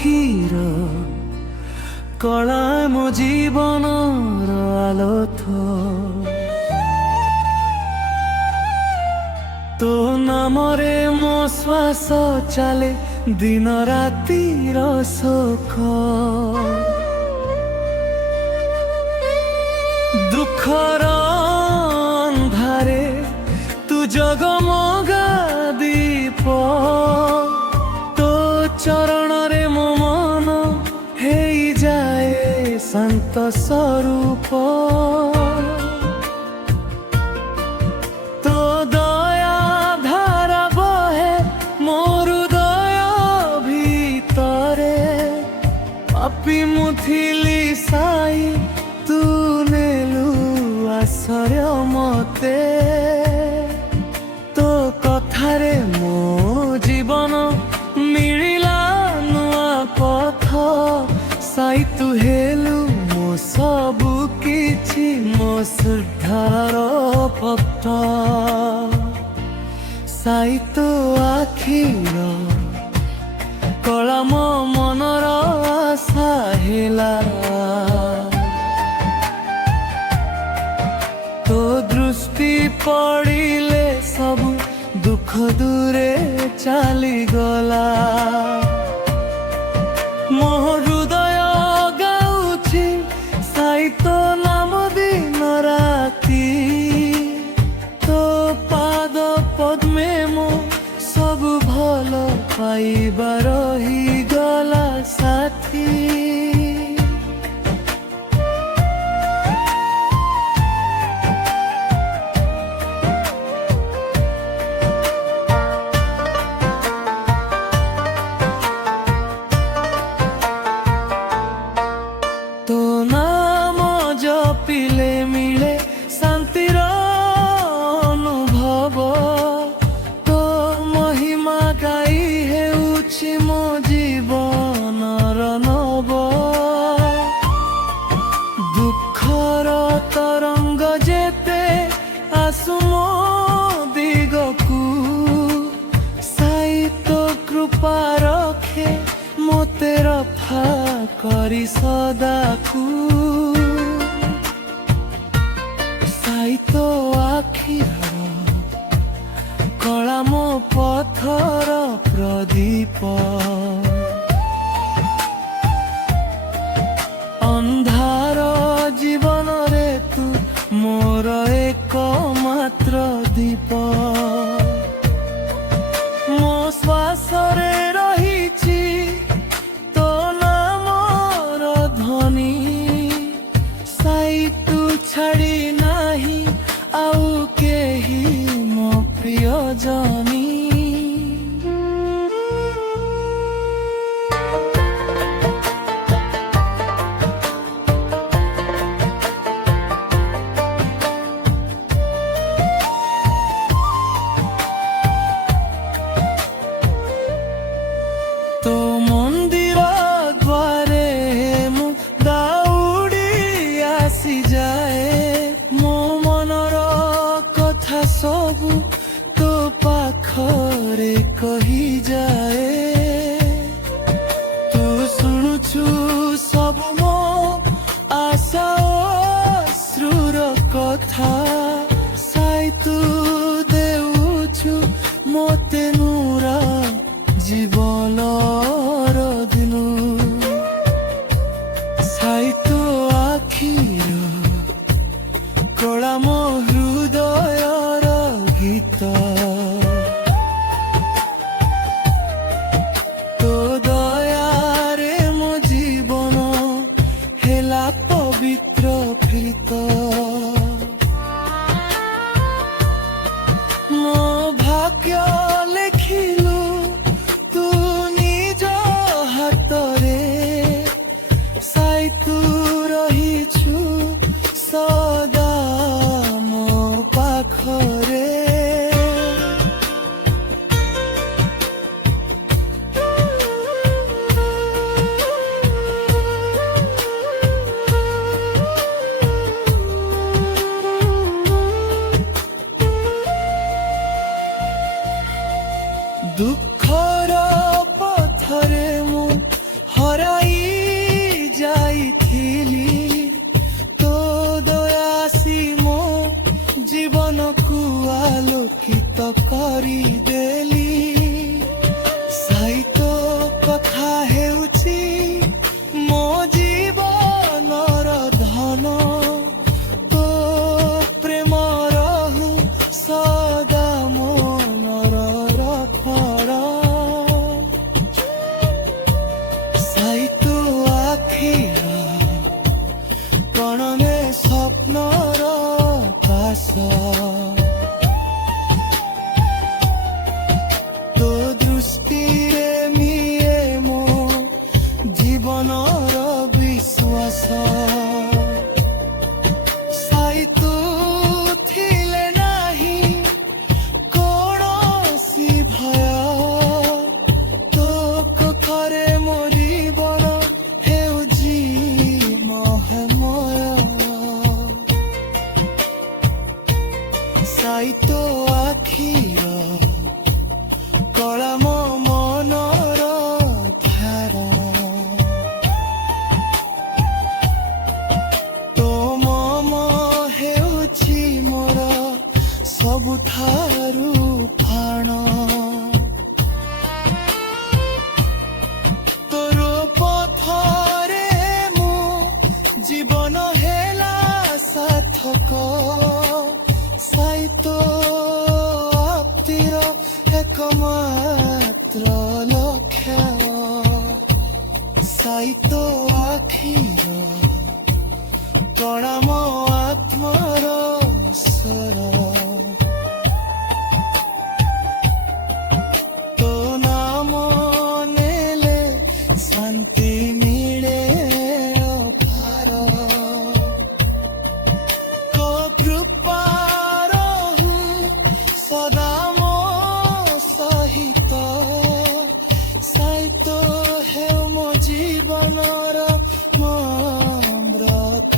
আখির কলা মো জীবনর আলোথ তো নামরে মো শ্বাস চালে দিন রাতির সুখ দুঃখর ଅନ୍ଧାରେ তু জগমগা দীপ তো চরণরে মো মন হেই যায় শান্ত স্বরূপ তো দয়া ধারা বহে মো হৃদয় ভিতরে পাপি মুথিলি সাই তু নেলু আশ্রয় মতে তো কথারে মো জীবন মিলিলা নূয়া পথ সাই তু হেলু মো সবু কিছু মো শ্রদ্ধার পথ সাই তো আখির কলা মো মনর আশা হেলা তো দৃষ্টি পড়িলে সবু দুঃখ দূরে চালি গলা মো হৃদয় গাউছি সাই তো নাম দিন রাতি তো পাদ পদ্মে মো সবু ভাল পাইবা রহি গলা সাথী তো নাম জপিলে মিলে শান্তির অনুভব তো মহিমা গাই হেউছি মো জীবনর নব দুঃখর তরঙ্গ যেতে আসু মো দিগকু সাই তো কৃপা রখে মোতে রফা করি সদাকু সাই তো আখির কলা মো পথর প্রদীপ ଅନ୍ଧାର ଜୀବନରେ ତୁ ମୋର ଏକମାତ୍ର ଦୀପ ମୋ ଶ୍ୱାସରେ ରହିଛି ତୋ ନାମର ଧ୍ୱନି ସାଇ ତୁ ଛାଡ଼ି ନାହିଁ ଆଉ କେହି ମୋ ପ୍ରିୟଜନୀ তো মন্দির দ্বারে মু দাউড়ি আসি যায় মো মনর কথা সবু তো পাখরে কহি যায় তু শুণুছু সবু মো আশা অশ্রুর কথা সাই তু দেউছু মোতে নূরা জীবনর দিনু সাই তো আখির কলা মো হৃদয়র গীত তো দয়ারে মো জীবন হেলা পবিত্র ফিত মো ভাগ্য লেখিলু তু নিজ হাতরে সাই তু রহিছু সদা মো পাখরে দুঃখর পথরে মু ଆଲୋକିତ କରିଦେଲି। ସାଇ ତୋ କଥା ହେଉଛି ମୋ ଜୀବନର ଧନ। ତୋ ପ୍ରେମ ରହୁ ସଦା ମନର ରଖଡ଼। ସାଇ ତୋ ଆଖିର କଣରେ ସ୍ୱପ୍ନର ପାଶ। ତୋ ଦୃଷ୍ଟିରେ ମିଏ ମୋ ଜୀବନର ବିଶ୍ୱାସ। ସାଇ ତୁ ଥିଲେ ନାହିଁ କୌଣସି ଭୟ। ତୋ କଥାରେ ମୋ ଜୀବନ ହେଉଛି ମହମୟ। ସାଇ ତୋ ଆଖିର କଳା ମୋ ମନର ଧାର। ତୋ ମମ ହେଉଛି ମୋର ସବୁଠାରୁ ପ୍ରାଣ। ତୋର ପଥରେ ମୋ ଜୀବନ ହେଲା ସାର୍ଥକ। ସାଇ ତୋ ଆପ୍ତିର একমাত্র লক্ষ্য। সাই তୋ আখির কণা ମୋ ଆତ୍ମାର ସ୍ୱର। ତୋ ନାମ ନେଲେ ଶାନ୍ତି ମିଳେ ଅପାର। ତୋ କୃପା ରହୁ ସଦା ମୋ ସହିତ। ସାଇ ତୋ ହେଉ ମୋ ଜୀବନର ମମ୍ରତ।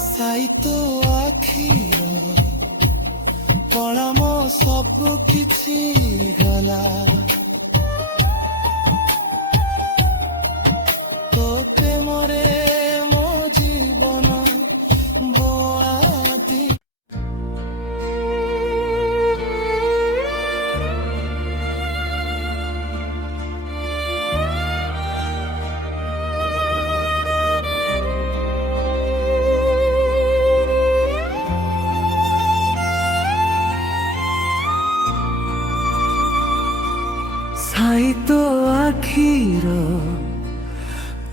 ସାଇ ତୋ ଆଖିର କଳା ମୋ ସବୁ କିଛି ଗଲା। ତୋ ପ୍ରେମରେ ମୋ ଜୀବନ ବୋଆଦି। ସାଇ ତୋ ଆଖିର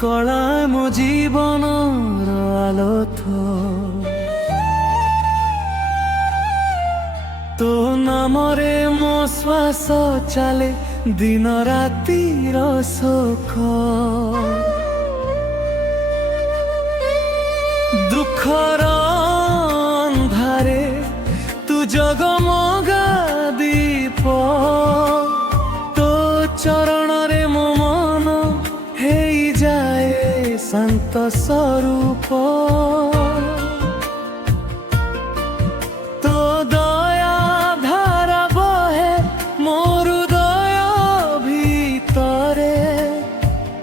କଳା ମୋ ଜୀବନର ଆଲୋକ। ତୋ ନାମରେ ମୋ ଶ୍ୱାସ ଚାଲେ ଦିନ ରାତିର ସୁଖ। ଦୁଃଖର ଅନ୍ଧାରେ ତୁ ଜଗମଗା ଦୀପ। ଚରଣରେ ମୋ ମନ ହେଇଯାଏ ଶାନ୍ତ ସ୍ୱରୂପ। ତୋ ଦୟା ଧାରା ବହେ ମୋ ହୃଦୟ ଭିତରେ।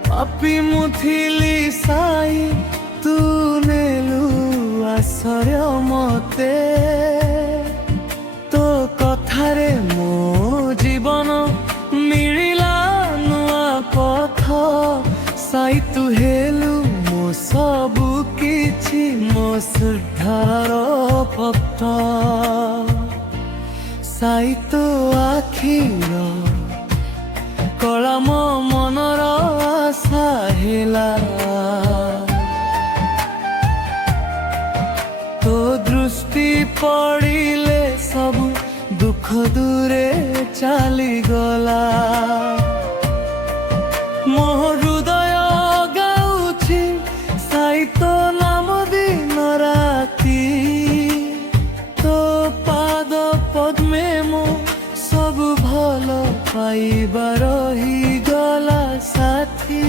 ପାପୀ ମୁଁ ଥିଲି ସାଇ ତୁ ନେଲୁ ଆଶ୍ରୟ ମତେ। ତୋ କଥାରେ ମୋ ଜୀବନ ମିଳିଲା ନୂଆ ପଥ। ସାଇ ତୁ ହେଲୁ ମୋ ସବୁ କିଛି ମୋ ଶ୍ରଦ୍ଧାର ଭକ୍ତ। ସାଇ ତୋ ଆଖିର କଳା ମୋ ମନର ଆଶା ହେଲା। ତୋ ଦୃଷ୍ଟି ପଡ଼ିଲେ ସବୁ ଦୁଃଖ ଦୂରେ ଚାଲିଗଲା। ମୋ ହୃଦୟ ଗାଉଛି ସାଇ ତୋ ନାମ ଦିନ ରାତି। ତୋ ପାଦ ପଦ୍ମେ ମୋ ସବୁ ଭଲ ପାଇବା ରହିଗଲା ସାଥୀ।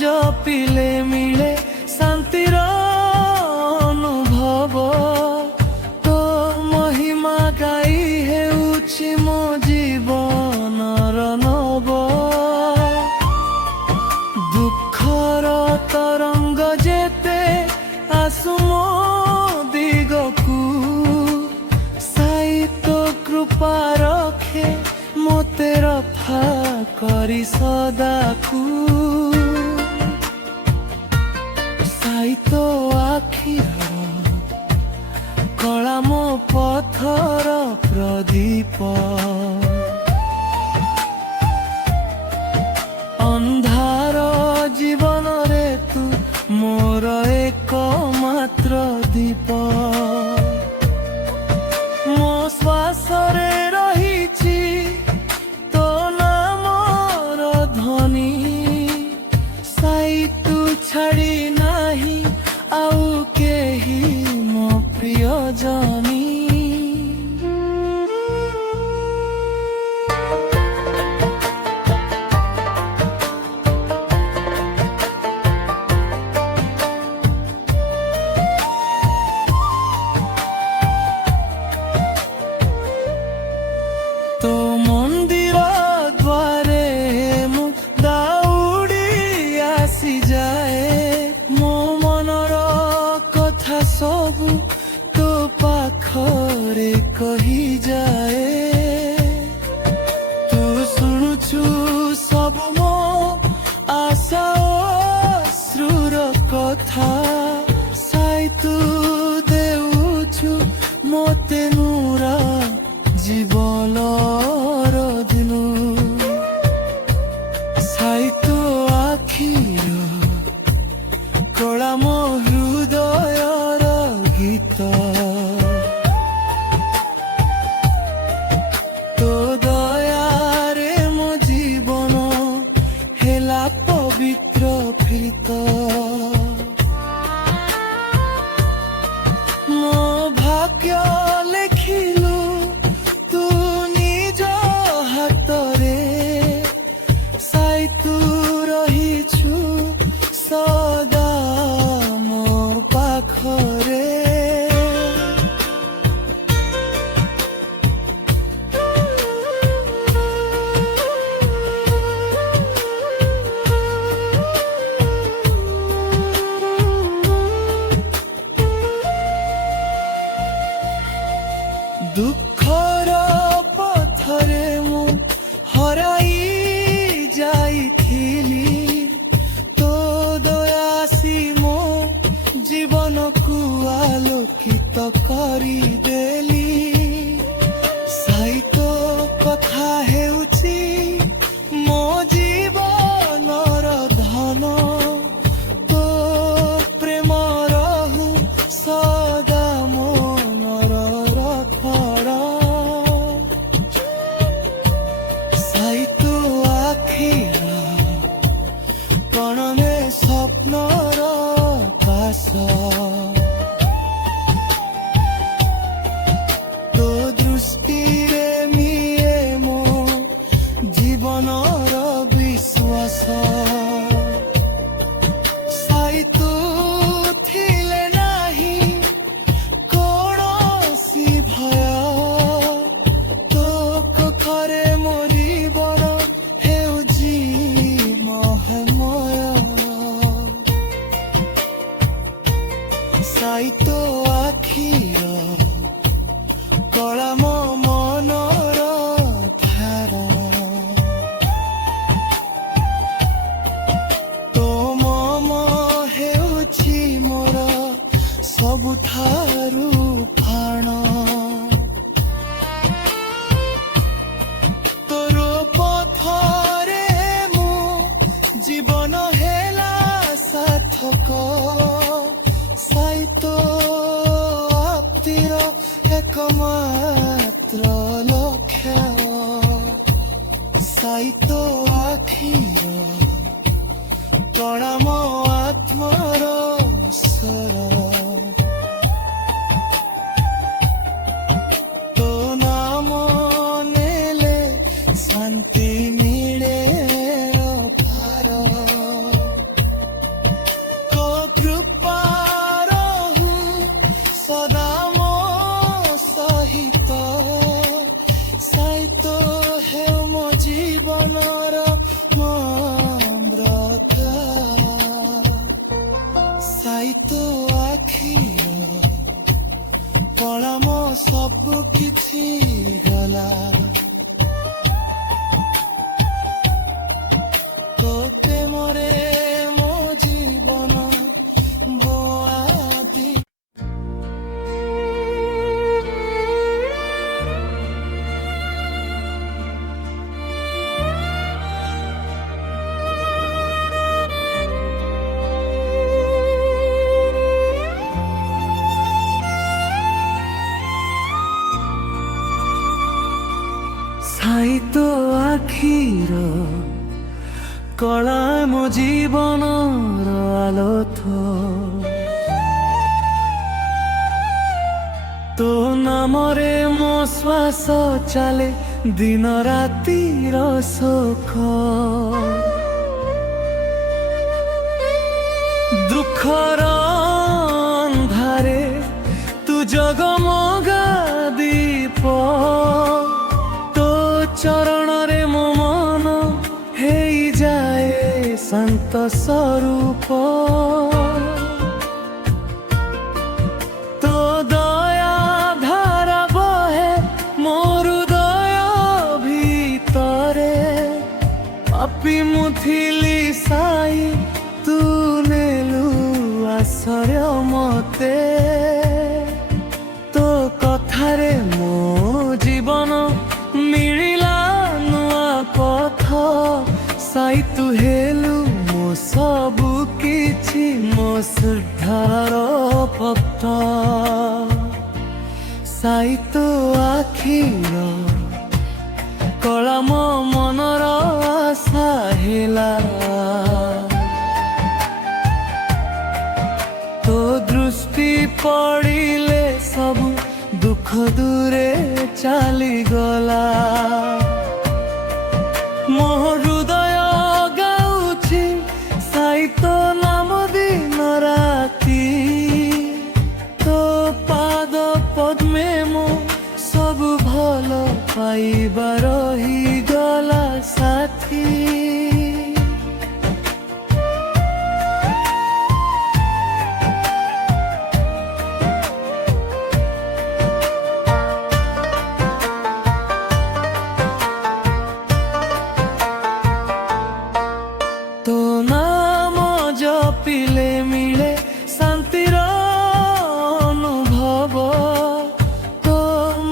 ଜପିଲେ ମିଳେ ଶାନ୍ତିର ଅନୁଭବ। ପରିଷଦାକୁ ସାଇତ ଆଖିର କଳା ମୋ ପଥର ପ୍ରଦୀପ ଅନ୍ଧାର ଜୀବନରେ ତୁ ମୋର ଏକମାତ୍ର ଦୀପ ମୋ ଶ୍ୱାସରେ ରହିଛି ତୋ ନାମର ଧ୍ୱନି ସାଇ ତୁ ଛାଡ଼ି ନାହିଁ ଆଉ କେହି ମୋ ପ୍ରିୟଜନୀ তো মন্দির দ্বারে মু দৌড়ি আসি যায় মো মনর কথা সবু তো পাখরে কহি যায় তু শুণুছু সবু মো আশা অশ্রুর কথা সাই তু দেউছু মতে নূরা জীবনর দিনু সাই তো আখির কଳା ମୋ ହୃଦୟର ଗୀତ ତୋ ଦୟାରେ ମୋ ଜୀବନ ହେଲା ପବିତ୍ର ପ୍ରୀତ ମୋ ଭାଗ୍ୟ ଲେଖିଲୁ ତୁ ନିଜ ହାତରେ ସାଇ ତୁ ରହିଛୁ ସଦା ମୋ ପାଖରେ ଦୁଃଖର ପଥରେ ମୁଁ ହରାଇ ଯାଇଥିଲି ତୋ ଦୟା ଆସି ମୋ ଜୀବନକୁ ଆଲୋକିତ କରିଦେଲି ସାଇ ତୋ କଥା ହେଉଛି ମୋ ଜୀବନର ଧନ ତୋ ପ୍ରେମ ରହୁ ସଦା ମନର ରଥର ସାଇ ତୋ ଆଖିର କଣରେ ସ୍ୱପ୍ନର ପାଶ ତୋ ଦୃଷ୍ଟିରେ ମିଏ ମୋ ଜୀବନର ବିଶ୍ୱାସ ସାଇ ତୁ ଥିଲେ ନାହିଁ କୌଣସି ଭୟ ତୋ ପାଖରେ ମୋ ଜୀବନ ହେଉଛି ମହମୟ ସାଇ ତୋ ଆଖିର କଳା ମୋ ମନର ଧାର ତୋ ମମ ହେଉଛି ମୋର ସବୁଠାରୁ ପ୍ରାଣ ତୋର ପଥରେ ମୁଁ ଜୀବନ ହେଲା ସାର୍ଥକ ସାଇ ତୋ ଆପ୍ତିର একমাত্র লক্ষ্য সাই তୋ আখির କଳା ମୋ ଆତ୍ମର ସ୍ୱର ତୋ ନାମ ନେଲେ ଶାନ୍ତି ମିଳେ ଅପାର ତୋ କୃପା ରହୁ ସଦା ମୋ ସହିତ ସାଇ ତୋ ହେଉ ମୋ ଜୀବନର ମମ୍ରତା ସାଇ ତୋ କଳା ମୋ ଜୀବନର ଆଲୋକ ତୋ ନାମରେ ମୋ ଶ୍ୱାସ ଚାଲେ ଦିନ ରାତିର ସୁଖ ଦୁଃଖର ଅନ୍ଧାରେ ତୁ ଜଗମଗା ଦୀପ ତୋ ଚରଣରେ ମୋ ମନ ହେଇଯାଏ ଶାନ୍ତ ସ୍ୱରୂପ ତୋ ଦୟା ଧାରା ବହେ ମୋ ହୃଦୟ ଭିତରେ ପାପି ମୁଁ ଥିଲି ସାଇ ତୁ ନେଲୁ ଆଶ୍ରୟ ମତେ ତୋ କଥାରେ ମୋ ଜୀବନ ମିଳିଲା ନୂଆ ପଥ ସାଇ ତୁ ହେଲୁ ମୋ ସବୁ କିଛି ମୋ ଶ୍ରଦ୍ଧାର ପଥ ସାଇ ତୋ ଆଖିର କଳା ମୋ ମନର ଆଶା ହେଲା ତୋ ଦୃଷ୍ଟି ପଡ଼ିଲେ ସବୁ ଦୁଃଖ ଦୂରେ ଚାଲିଗଲା ମୋ ହୃଦୟ ଗାଉଛି ସାଇ ତୋ ନାମ ଦିନ ରାତି ତୋ ପାଦ ପଦ୍ମେ ମୋ ସବୁ ଭଲ ପାଇବା ରହିଗଲା ସାଥୀ ତୋ ନାମ ଜପିଲେ ମିଳେ ଶାନ୍ତିର ଅନୁଭବ ତୋ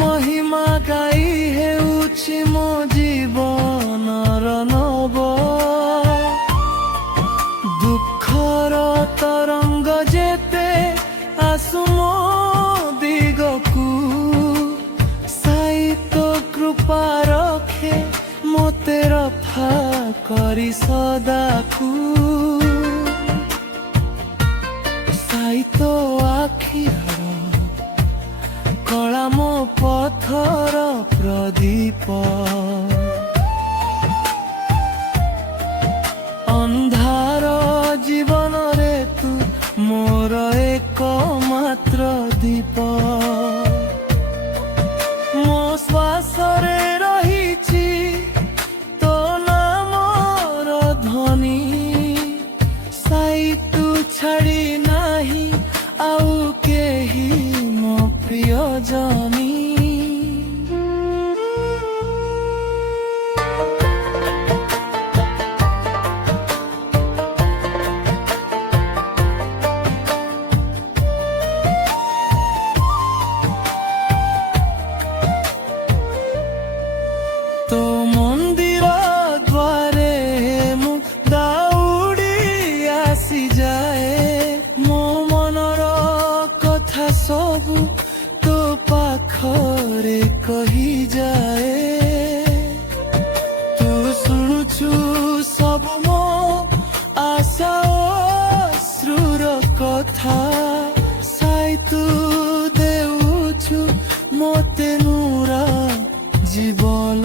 ମହିମା ଗାଇ ହେଉଛି ମୋ ଜୀବନର ନବ ଦୁଃଖର ତରଙ୍ଗ ଯେତେ ଆସୁ ମୋ ଦିଗକୁ ସାଇ ତୋ କୃପା ରଖେ ମୋତେ ରଫା କରି ସଦାକୁ ସାଇ ତୋ ଆଖିର କଳା ମୋ ପଥର ପ୍ରଦୀପ ଅନ୍ଧାର ଜୀବନରେ ତୁ ମୋର ଏକମାତ୍ର ଦୀପ ମୋ ଶ୍ୱାସରେ ରହିଛି ତୋ ନାମର ଧ୍ୱନି ସାଇ ତୁ ଛାଡ଼ି ନାହିଁ ଆଉ କେହି ମୋ ପ୍ରିୟଜନୀ ତୋ ମନ୍ଦିର ଦ୍ୱାରେ ମୁଁ ଦୌଡ଼ି ଆସିଯାଏ ମୋ ମନର କଥା ସବୁ ତୋ ପାଖରେ କହିଯାଏ ତୁ ଶୁଣୁଛୁ ସବୁ ମୋ ଆଶା ଓ ଅଶ୍ରୁର କଥା ସାଇ ତୁ ଦେଉଛୁ ମୋତେ ନୂର ଜୀବନ